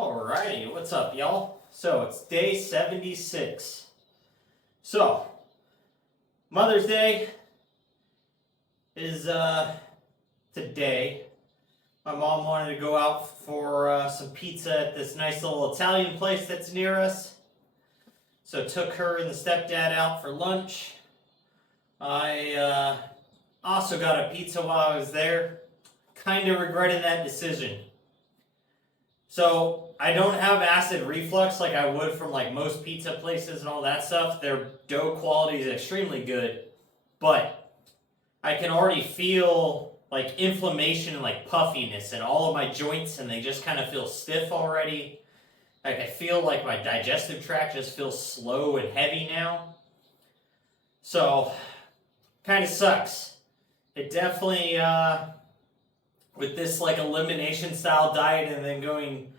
Alrighty, what's up, y'all? So it's day 76. So, Mother's Day is today. My mom wanted to go out for some pizza at this nice little Italian place that's near us. So took her and the stepdad out for lunch. I also got a pizza while I was there. Kind of regretted that decision. So I don't have acid reflux like I would from like most pizza places and all that stuff. Their dough quality is extremely good, but I can already feel like inflammation and like puffiness in all of my joints, and they just kind of feel stiff already. Like I feel like my digestive tract just feels slow and heavy now. So kind of sucks. It definitely with this like elimination style diet and then going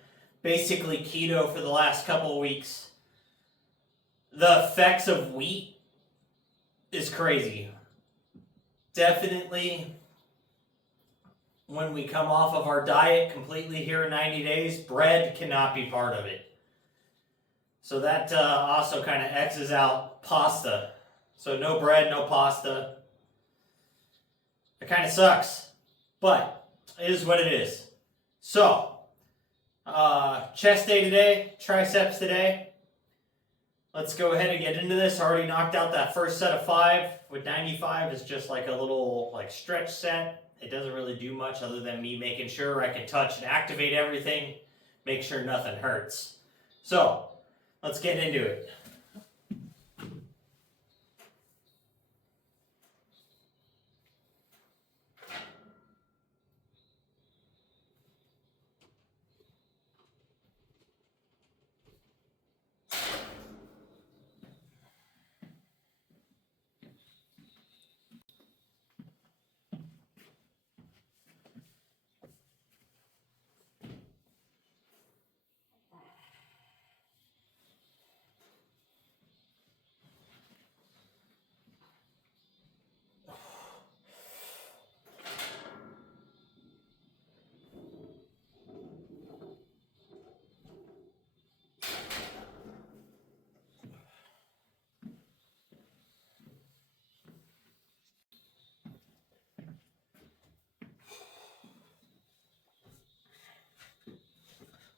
basically keto for the last couple of weeks, the effects of wheat is crazy. Definitely when we come off of our diet completely here in 90 days, bread cannot be part of it. So that also kind of X's out pasta. So no bread, no pasta. It kind of sucks, but it is what it is. So, chest day today, triceps today. Let's go ahead and get into this. I already knocked out that first set of 5 with 95. It's just like a little like stretch set. It doesn't really do much other than me making sure I can touch and activate everything, make sure nothing hurts. So, let's get into it.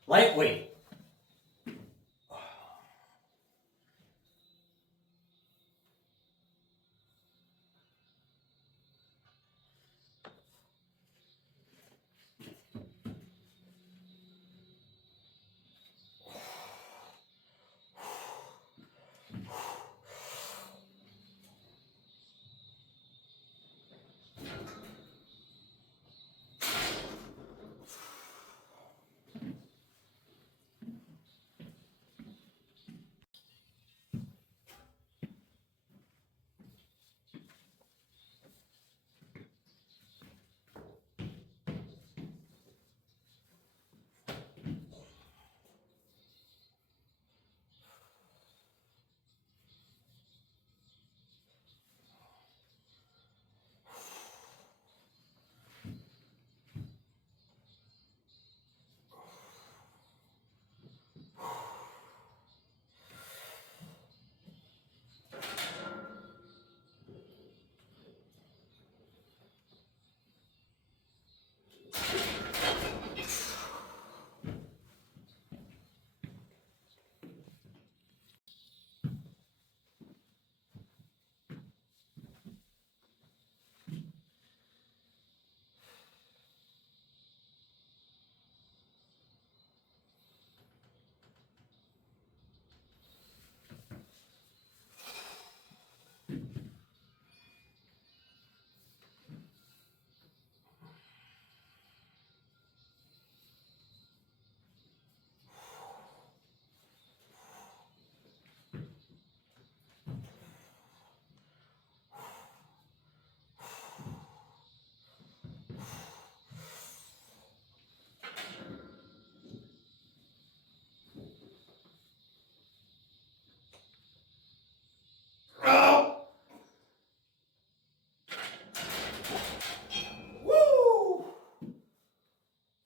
Lightweight.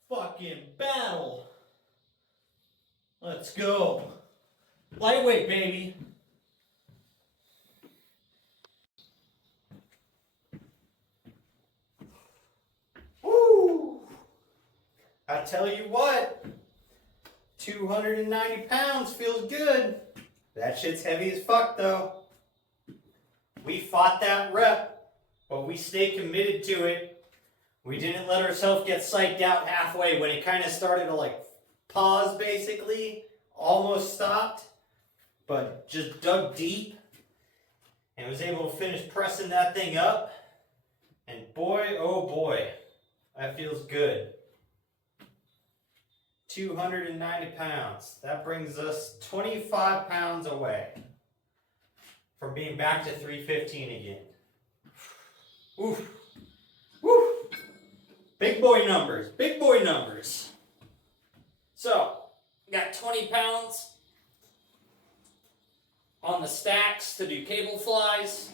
Fucking battle. Let's go. Lightweight, baby. Woo! I tell you what, 290 pounds feels good. That shit's heavy as fuck though. We fought that rep, but we stayed committed to it. We didn't let ourselves get psyched out halfway when it kind of started to like pause basically, almost stopped, but just dug deep and was able to finish pressing that thing up. And boy, oh boy, that feels good. 290 pounds. That brings us 25 pounds away from being back to 315 again. Oof. Woo. Big boy numbers. Big boy numbers. So, got 20 pounds on the stacks to do cable flies.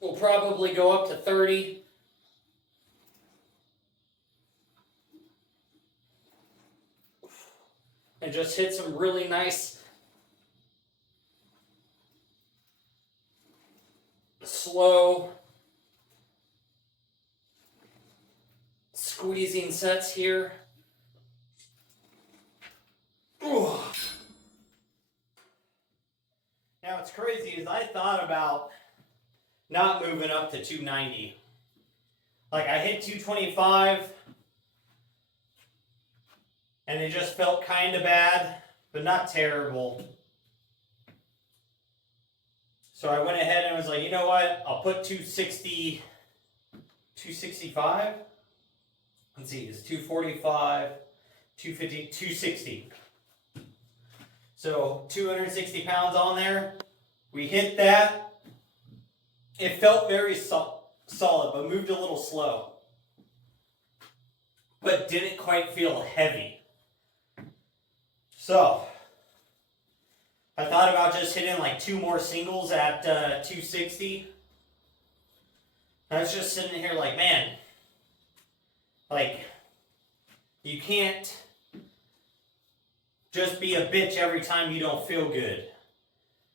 We'll probably go up to 30. And just hit some really nice slow squeezing sets here. Ooh. Now what's crazy is I thought about not moving up to 290. Like I hit 225 and it just felt kind of bad, but not terrible. So I went ahead and was like, you know what? I'll put 260, 265. Let's see, it's 245, 250, 260. So 260 pounds on there. We hit that. It felt very solid, but moved a little slow. But didn't quite feel heavy. So, I thought about just hitting like 2 more singles at 260. I was just sitting here like, man, like, you can't just be a bitch every time you don't feel good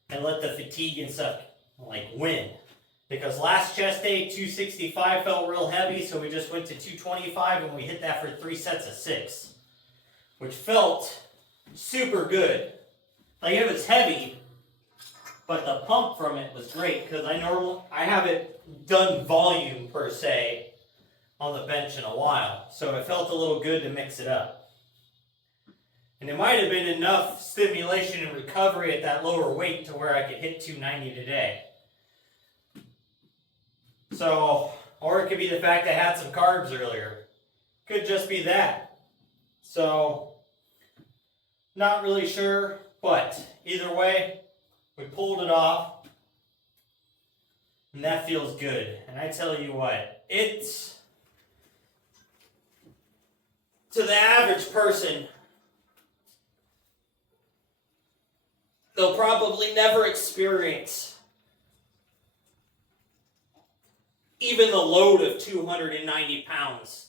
and let the fatigue and stuff like win. Because last chest day, 265 felt real heavy, so we just went to 225 and we hit that for 3 sets of 6, which felt super good. Like it was heavy, but the pump from it was great because I haven't done volume per se on the bench in a while, so it felt a little good to mix it up. And it might have been enough stimulation and recovery at that lower weight to where I could hit 290 today. So, or it could be the fact I had some carbs earlier. Could just be that. So, not really sure, but either way, we pulled it off. And that feels good. And I tell you what, it's, to the average person, they'll probably never experience even the load of 290 pounds.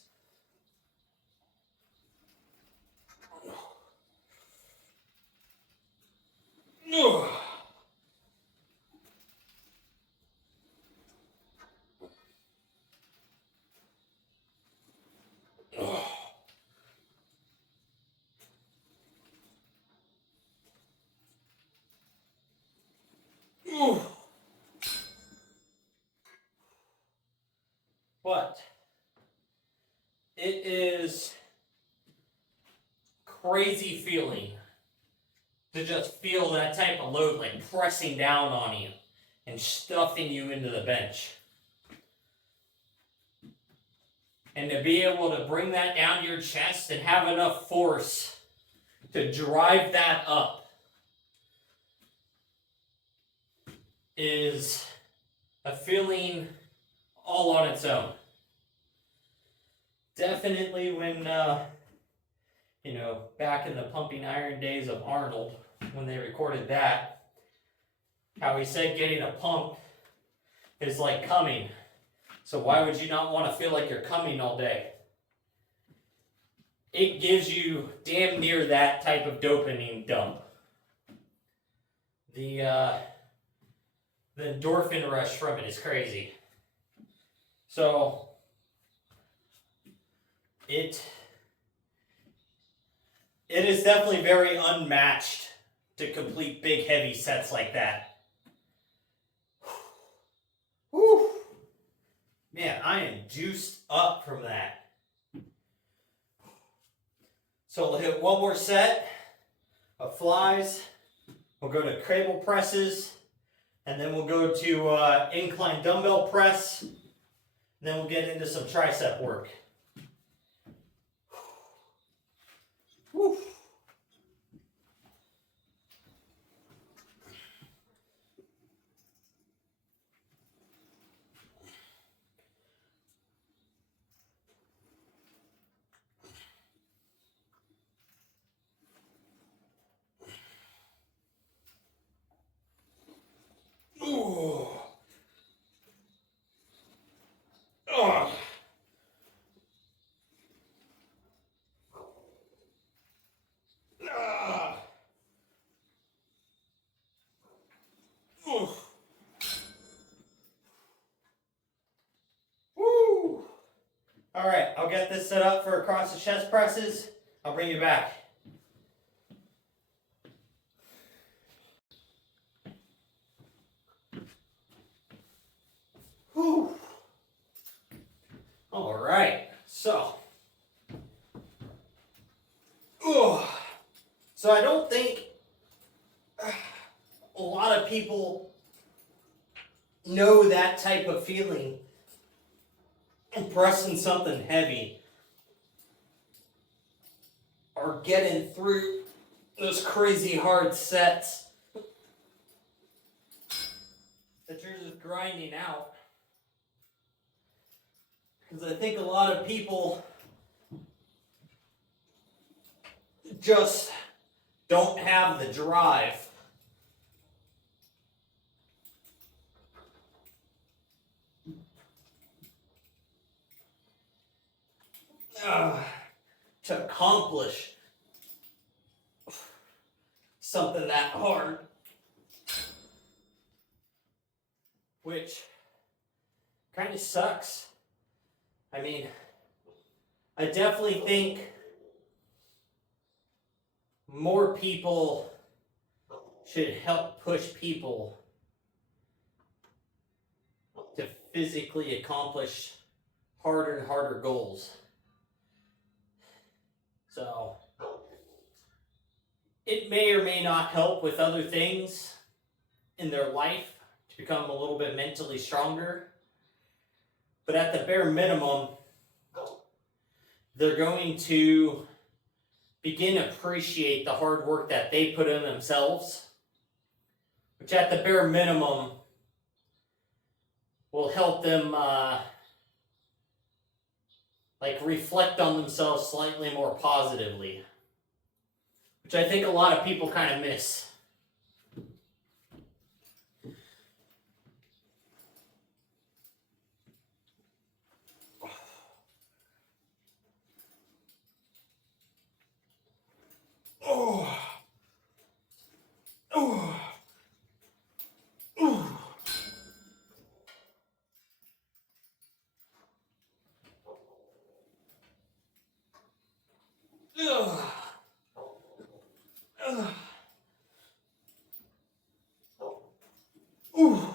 But it is crazy feeling to just feel that type of load like pressing down on you and stuffing you into the bench. And to be able to bring that down to your chest and have enough force to drive that up is a feeling all on its own. Definitely when, back in the pumping iron days of Arnold, when they recorded that, how he said getting a pump is like coming. So why would you not want to feel like you're coming all day? it gives you damn near that type of dopamine dump. The endorphin rush from it is crazy. So it is definitely very unmatched to complete big heavy sets like that. Whew. Man, I am juiced up from that. So we'll hit one more set of flies. We'll go to cable presses, and then we'll go to incline dumbbell press. And then we'll get into some tricep work. Whew. Ooh. Oh. Ah. Ooh. Woo. All right, I'll get this set up for across the chest presses. I'll bring you back. Whew. All right, so I don't think a lot of people know that type of feeling and pressing something heavy or getting through those crazy hard sets that you're just grinding out. Because I think a lot of people just don't have the drive to accomplish something that hard, which kind of sucks. I mean, I definitely think more people should help push people to physically accomplish harder and harder goals. So, it may or may not help with other things in their life to become a little bit mentally stronger. But at the bare minimum, they're going to begin to appreciate the hard work that they put in themselves, which at the bare minimum will help them reflect on themselves slightly more positively, which I think a lot of people kind of miss. Oh. Oh. Oh. Ugh. Ugh. Ooh.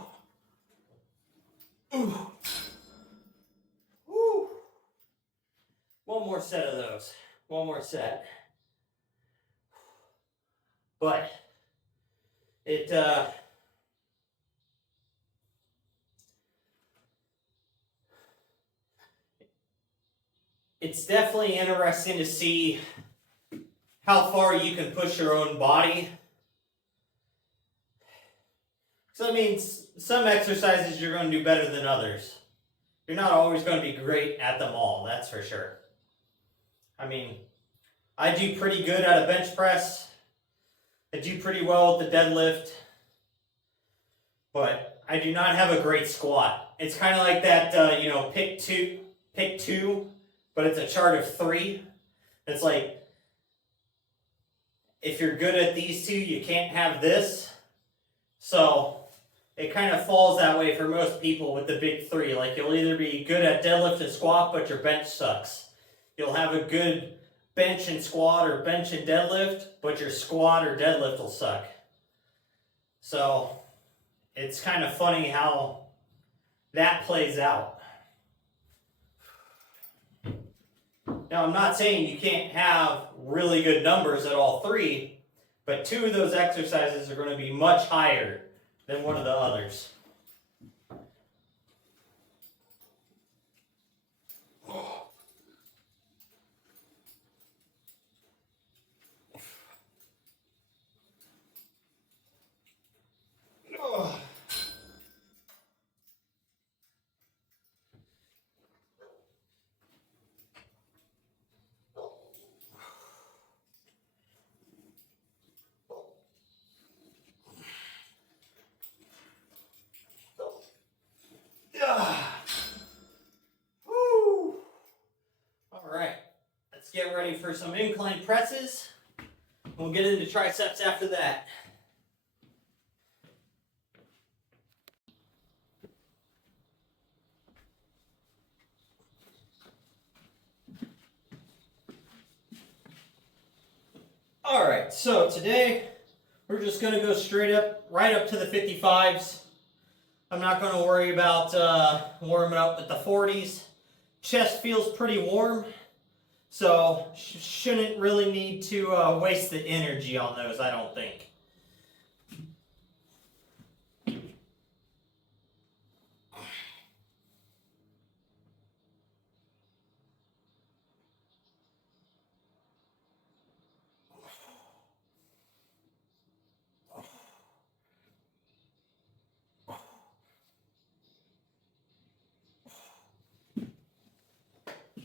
Ooh. Ooh. One more set of those. One more set. But it's definitely interesting to see how far you can push your own body. So, I mean, some exercises you're going to do better than others. You're not always going to be great at them all, that's for sure. I mean, I do pretty good at a bench press. I do pretty well with the deadlift. But I do not have a great squat. It's kind of like that, pick two, but it's a chart of 3. It's like, if you're good at these two, you can't have this. So it kind of falls that way for most people with the big three. Like, you'll either be good at deadlift and squat, but your bench sucks. You'll have a good bench and squat or bench and deadlift, but your squat or deadlift will suck. So it's kind of funny how that plays out. Now, I'm not saying you can't have really good numbers at all three, but two of those exercises are going to be much higher than one of the others. Woo. All right, let's get ready for some incline presses. We'll get into triceps after that. All right, so today we're just going to go straight up, right up to the 55s. I'm not going to worry about warming up with the 40s. Chest feels pretty warm, so shouldn't really need to waste the energy on those, I don't think.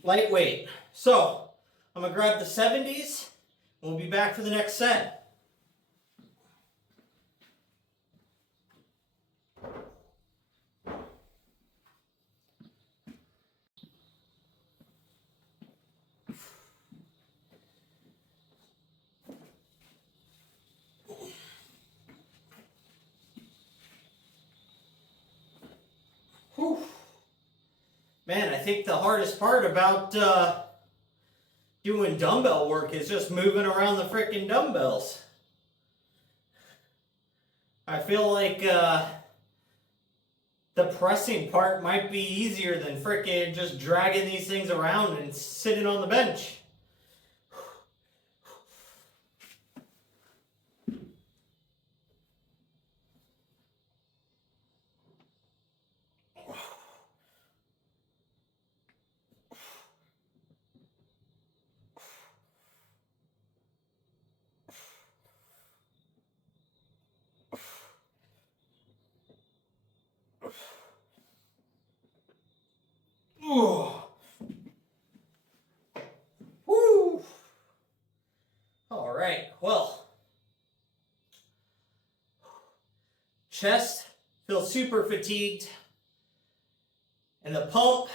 Lightweight. So, I'm going to grab the 70s. We'll be back for the next set. Whew. Man, I think the hardest part about doing dumbbell work is just moving around the frickin' dumbbells. I feel like the pressing part might be easier than frickin' just dragging these things around and sitting on the bench. Ooh. Woo. All right, well, chest feels super fatigued, and the pump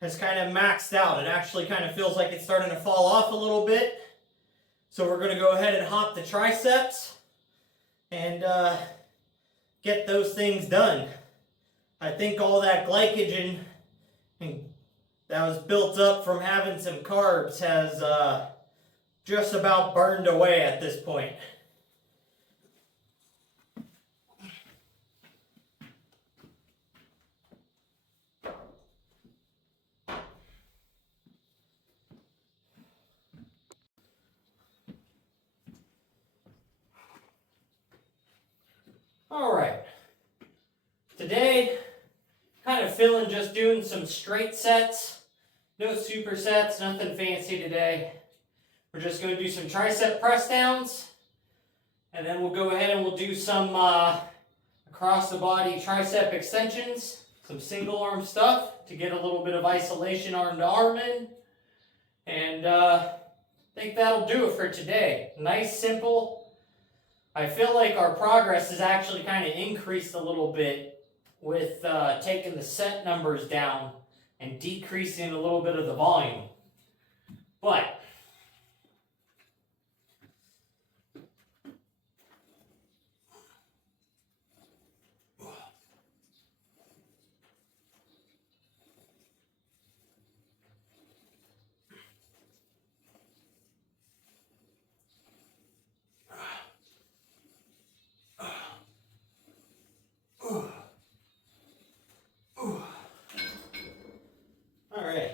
has kind of maxed out. It actually kind of feels like it's starting to fall off a little bit. So we're going to go ahead and hop the triceps and get those things done. I think all that glycogen that was built up from having some carbs has just about burned away at this point. All right, today, kind of feeling just doing some straight sets, no supersets, nothing fancy today. We're just going to do some tricep press downs, and then we'll go ahead and we'll do some across the body tricep extensions, some single arm stuff to get a little bit of isolation arm to arm in, and I think that'll do it for today. Nice, simple. I feel like our progress has actually kind of increased a little bit with taking the set numbers down and decreasing a little bit of the volume. But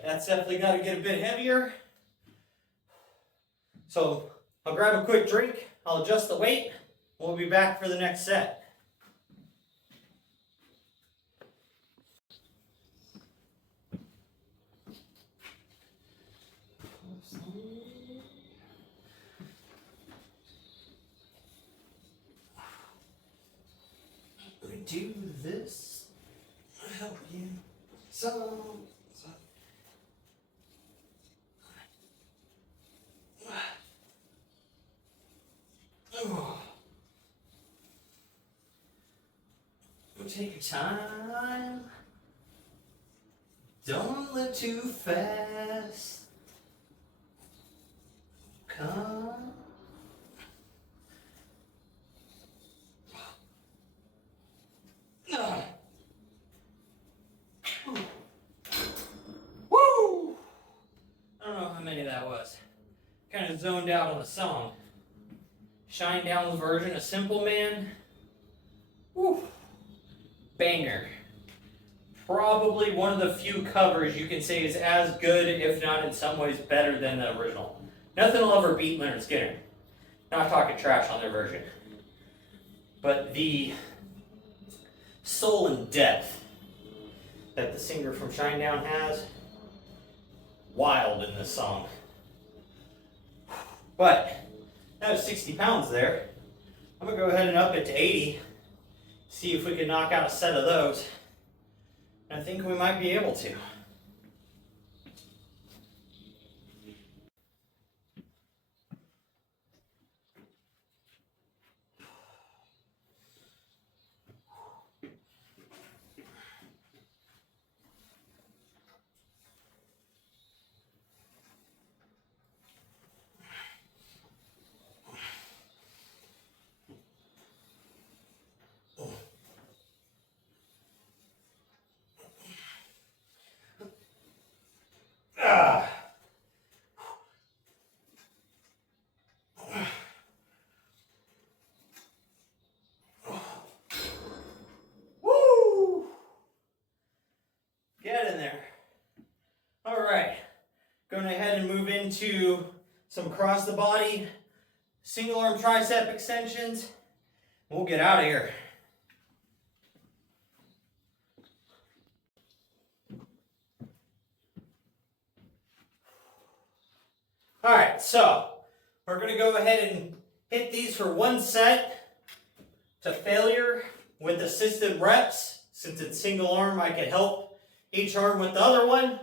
that's definitely got to get a bit heavier. So I'll grab a quick drink, I'll adjust the weight, we'll be back for the next set. We do this, help you some. Take your time. Don't live too fast. Come. Woo! I don't know how many that was. Kind of zoned out on the song. Shinedown's version of Simple Man. Woo! Banger. Probably one of the few covers you can say is as good, if not in some ways better than the original. Nothing will ever beat Lynyrd Skynyrd. Not talking trash on their version. But the soul and depth that the singer from Shinedown has, wild in this song. But that was 60 pounds there. I'm gonna go ahead and up it to 80. See if we can knock out a set of those. I think we might be able to. Woo! Get in there. All right. Going ahead and move into some across the body single arm tricep extensions. We'll get out of here. All right, so we're going to go ahead and hit these for one set to failure with assisted reps. Since it's single arm, I can help each arm with the other one.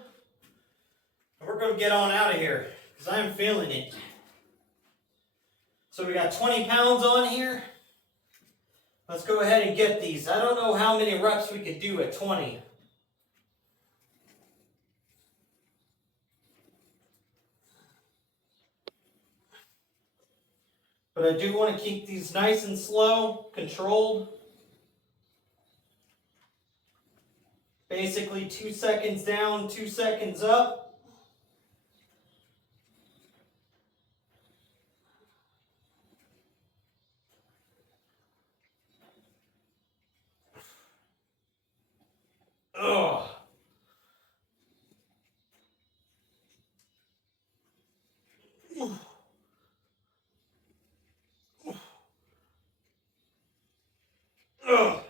And we're going to get on out of here because I'm feeling it. So we got 20 pounds on here. Let's go ahead and get these. I don't know how many reps we could do at 20. But I do want to keep these nice and slow, controlled. Basically 2 seconds down, 2 seconds up. Ugh. Ugh.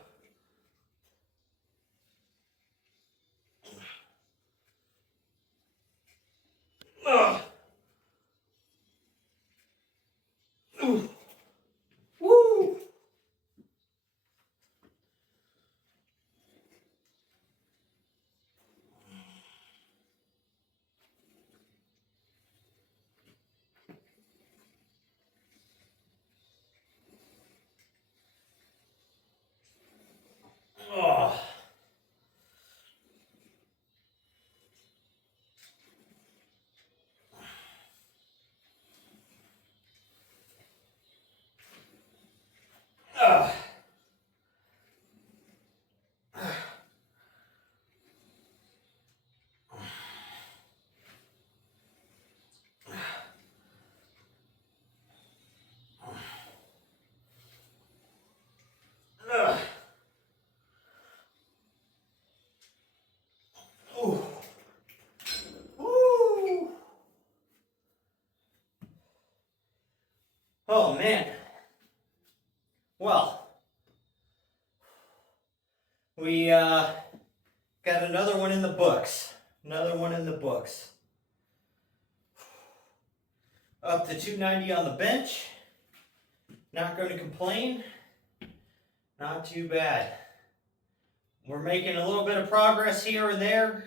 Ugh. Ooh. Woo. got another one in the books. Another one in the books. Up to 290 on the bench. Not going to complain. Not too bad. We're making a little bit of progress here and there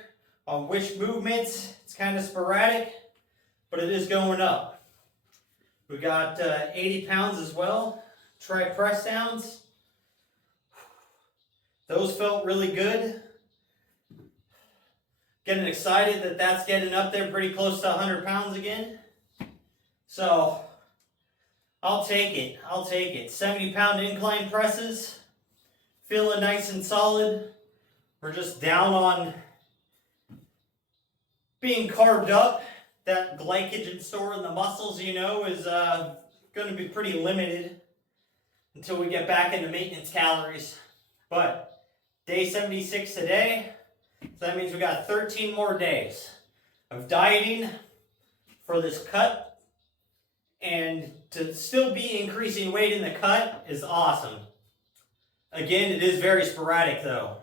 on which movements. It's kind of sporadic, but it is going up. We got 80 pounds as well. Try press downs. Those felt really good. Getting excited that that's getting up there pretty close to 100 pounds again. So, I'll take it. I'll take it. 70-pound incline presses. Feeling nice and solid. We're just down on being carved up. That glycogen store in the muscles, you know, is going to be pretty limited until we get back into maintenance calories. But day 76 today, so that means we got 13 more days of dieting for this cut, and to still be increasing weight in the cut is awesome. Again, it is very sporadic though,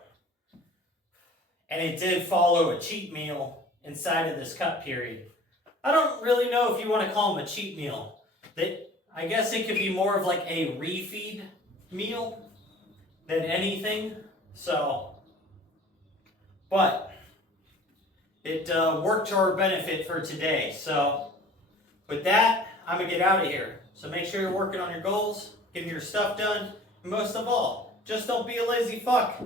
and it did follow a cheat meal inside of this cut period. I don't really know if you want to call them a cheat meal. I guess it could be more of like a refeed meal than anything. So, but it worked to our benefit for today. So, with that, I'm going to get out of here. So make sure you're working on your goals, getting your stuff done, and most of all, just don't be a lazy fuck.